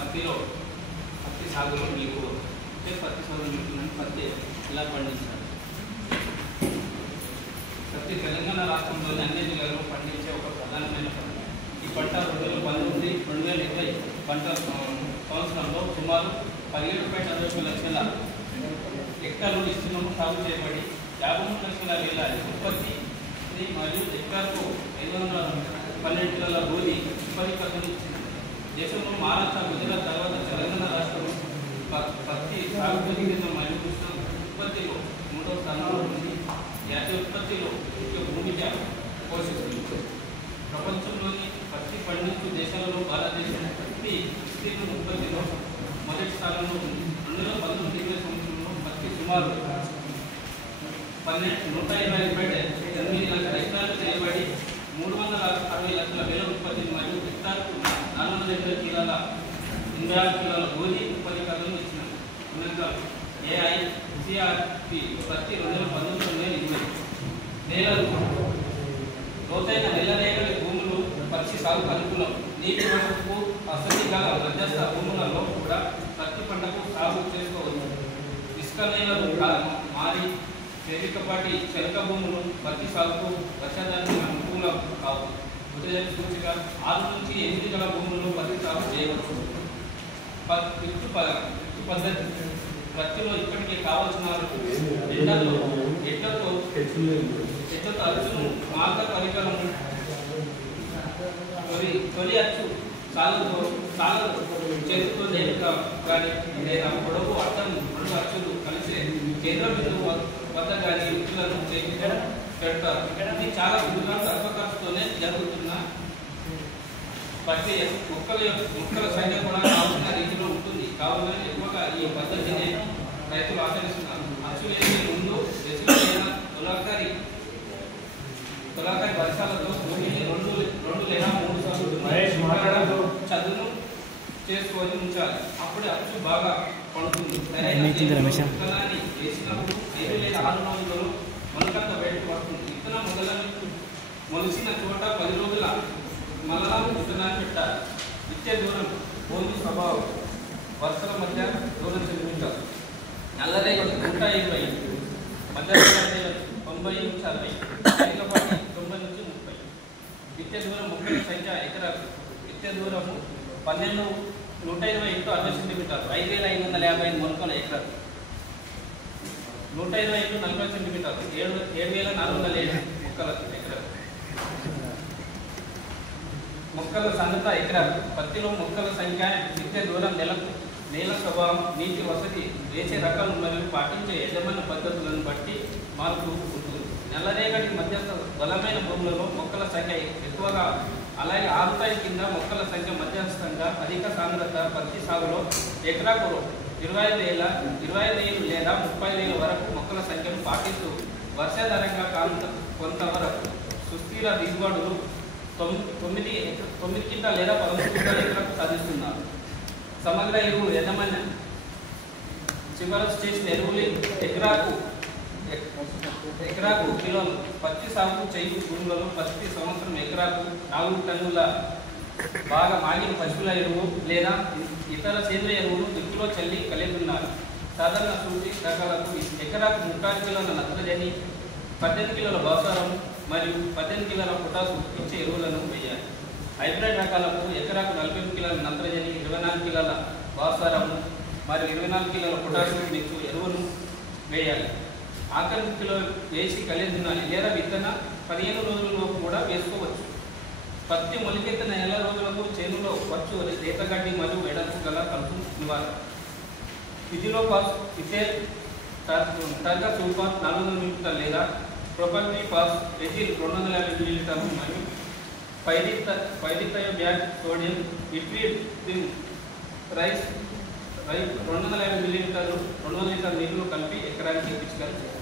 పత్తి సాగులో మీకు పత్తి సాగులో మీకు పత్తి ఇలా పండించారు. పత్తి తెలంగాణ రాష్ట్రంలోని అన్ని జిల్లాల్లో పండించే ఒక ప్రధానమైన పంట. ఈ పంట 2019-2020 పంట సంవత్సరంలో సుమారు 17.60 లక్షల హెక్టార్లు విస్తీర్ణము సాగు చేయబడి 53 లక్షల వేల ఉత్పత్తి మరియు హెక్టార్కు 512 కిలోల గోధి ఉత్పత్తి ఇచ్చింది. దేశంలో మహారాష్ట్ర, గుజరాత్ తర్వాత తెలంగాణ రాష్ట్రం పత్తి సాగు మరియు ఉత్పత్తిలో 3వ స్థానంలో ఉంది. జాతీయ ఉత్పత్తిలో ముఖ్య భూమిక పోషిస్తుంది. ప్రపంచంలోని పత్తి పండించు దేశాలలో భారతదేశం పత్తి విస్తీర్ణ ఉత్పత్తిలో మొదటి స్థానంలో ఉంది. 2019 సంవత్సరంలో పత్తి సుమారు 120.8 లక్షల హెక్టార్లు చేయబడి 360 లక్షల వేల ఉత్పత్తి మరియు హెక్టార్కు 480 కిలోల 86 కిలోల గోధి ఉత్పత్తి కథను ఇచ్చినారు. AICRP పత్తి 2019-2020 నేలలు లోతైన నెల్లరేగడి భూములు పత్తి సాగు అనుకూలం. నీటి వసతుకు వసతి గల మధ్యస్థ భూములలో కూడా పత్తి పంటకు సాగు చేసుకోవచ్చు. ఇసుక నేలలు మారి తేలికపాటి చెలక భూములు పత్తి సాగుకు వర్షాధారానికి అనుకూలం కావు. ఉదయం సూచిక 6 నుంచి 8 గల భూముల్లో పత్తి సాగు చేయవచ్చు. విత్తు పద్ధతి పత్తిలో ఇప్పటికే కావాల్సిన ఎడ్లతో అచ్చును మార్గ పరికరం తొలి అచ్చు సాలతో చేతితో కానీ లేదా పొడవు అర్థం 2 అచ్చులు కలిసే కేంద్ర బిందువు వద్ద కానీ విత్తులను పెడతారు. ఇది చాలా విధంగా తక్కువ ఖర్చుతోనే జరుగుతున్న ప్రక్రియ. మొక్కల సంఖ్య కూడా కావాల్సిన రీతిలో ఉంటుంది. కావున ఎక్కువగా ఈ పద్ధతిని రైతులు ఆచరిస్తున్నారు. అచ్చు వేసే ముందు దశలైన తొలకరి వర్షాలతో భూమిని 2 లేదా 3 సార్లు చదును చేసుకొని ఉంచాలి. అప్పుడే అచ్చు బాగా పడుతుంది. విత్తనాన్ని వేసినప్పుడు 5 లేదా 6 రోజులలో మొలకంత బయటకు పడుతుంది. విత్తనం మొలిసిన చోట 10 రోజుల మళ్ళా విత్తనాన్ని పెట్టాలి. విత్తే దూరం భూమి స్వభావం వరుసల మధ్య దూరం చెల్లించాలి. నల్లరేగడి 120 మధ్య 90 నుంచి 60 తేలికపాటి 90 నుంచి 30. విత్తే దూరం మొక్కల సంఖ్య ఎకరాకు. విత్తే దూరము 120 × 60 సెంటీమీటర్లు 5550 మొలకల ఎకరాకు. 120 × 40 సెంటీమీటర్లు 7407 మొక్కల ఎకరాకు. మొక్కల సాంద్రత ఎకరాకు. పత్తిలో మొక్కల సంఖ్య, విత్తే దూరం, నేల స్వభావం, నీటి వసతి, వేసే రకాలు మరియు పాటించే యజమాని పద్ధతులను బట్టి మారుతూ ఉంటుంది. నల్లరేగడి మధ్యస్థ బలమైన భూములలో మొక్కల సంఖ్య ఎక్కువగా, అలాగే ఆరుతాయి కింద మొక్కల సంఖ్య మధ్యస్థంగా అధిక సాంద్రత పత్తి సాగులో ఎకరాకు 25,000 లేదా 30,000 వరకు మొక్కల సంఖ్యను పాటిస్తూ వర్షాధారంగా కొంతవరకు సుస్థిర దిగుబడులు 9 కింటాల లేదా 11 కింటాల ఎకరాకు సాధిస్తున్నారు. సమగ్ర ఎరువులు యజమాన్యం చివరకు చేసిన ఎరువులు ఎకరాకు కిలోలు. పత్తి సాగు చేయు భూములలో పత్తి సంవత్సరం ఎకరాకు 4 టన్నుల బాగా మాగిన పశువుల ఎరువు లేదా ఇతర సేంద్రియ ఎరువులు దిక్కులో చల్లి కలిగిస్తున్నారు. సాధారణ సూటి రకాలకు ఎకరాకు 36 కిలోల నత్రజని, 18 కిలోల భాస్వరం మరియు 18 కిలోల పొటాసు ఇచ్చే ఎరువులను వేయాలి. హైబ్రిడ్ రకాలకు ఎకరాకు 45 కిలోల నత్రజని, 24 కిలోల భాస్వరము మరియు 24 కిలోల పొటాసు మిక్స్ ఎరువును వేయాలి. ఆఖరి కిలో వేసి కలిగినాలి లేదా విత్తన 15 రోజులలో కూడా వేసుకోవచ్చు. పత్తి మొలికెత్తిన నెల రోజులకు చేనులో వచ్చు రేతగడ్డి మరియు వెడల్పు గల కలుపు నివారణ. ఇదిలో ఇథేల్ టర్గ సూపర్ 400 ml లేదా ప్రొపల్టీ పాస్ ఎథిల్ 250 ml మరియు పైరిథయోబ్యాక్ సోడియం ఇట్రిడ్ రైస్ 250 ml 200 లీటర్ నీళ్లు కలిపి ఎకరానికి పిచికారీ చేయాలి.